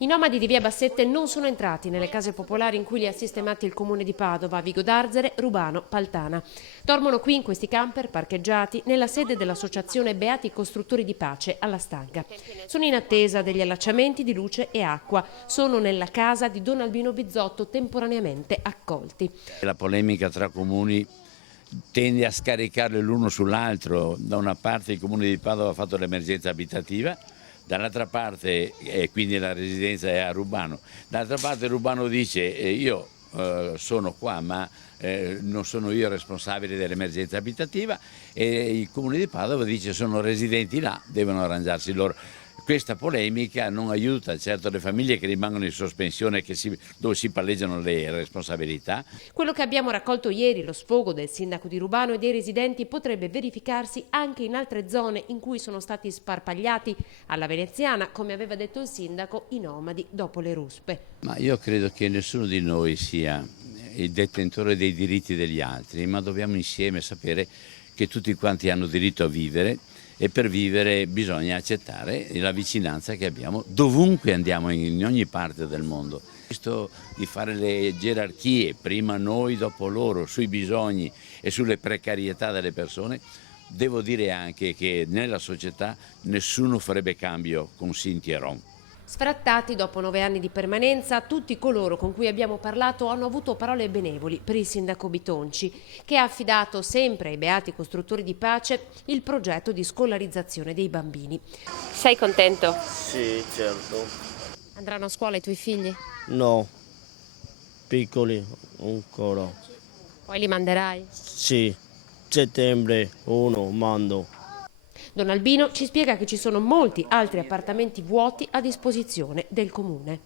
I nomadi di via Bassette non sono entrati nelle case popolari in cui li ha sistemati il comune di Padova, Vigo d'Arzere, Rubano, Paltana. Dormono qui in questi camper parcheggiati nella sede dell'associazione Beati Costruttori di Pace alla Stanga. Sono in attesa degli allacciamenti di luce e acqua. Sono nella casa di Don Albino Bizzotto temporaneamente accolti. La polemica tra comuni tende a scaricarle l'uno sull'altro. Da una parte il comune di Padova ha fatto l'emergenza abitativa, dall'altra parte quindi la residenza è a Rubano, dall'altra parte Rubano dice io sono qua ma non sono io responsabile dell'emergenza abitativa, e il comune di Padova dice sono residenti là, devono arrangiarsi loro. Questa polemica non aiuta certo le famiglie che rimangono in sospensione, dove si palleggiano le responsabilità. Quello che abbiamo raccolto ieri, lo sfogo del sindaco di Rubano e dei residenti, potrebbe verificarsi anche in altre zone in cui sono stati sparpagliati alla veneziana, come aveva detto il sindaco, i nomadi dopo le ruspe. Ma io credo che nessuno di noi sia il detentore dei diritti degli altri, ma dobbiamo insieme sapere che tutti quanti hanno diritto a vivere, e per vivere bisogna accettare la vicinanza che abbiamo dovunque andiamo, in ogni parte del mondo. Questo di fare le gerarchie, prima noi, dopo loro, sui bisogni e sulle precarietà delle persone, devo dire anche che nella società nessuno farebbe cambio con Sinti e Rom. Sfrattati dopo 9 anni di permanenza, tutti coloro con cui abbiamo parlato hanno avuto parole benevoli per il sindaco Bitonci, che ha affidato sempre ai Beati Costruttori di Pace il progetto di scolarizzazione dei bambini. Sei contento? Sì, certo. Andranno a scuola i tuoi figli? No, piccoli ancora. Poi li manderai? Sì, settembre 1 mando. Don Albino ci spiega che ci sono molti altri appartamenti vuoti a disposizione del comune.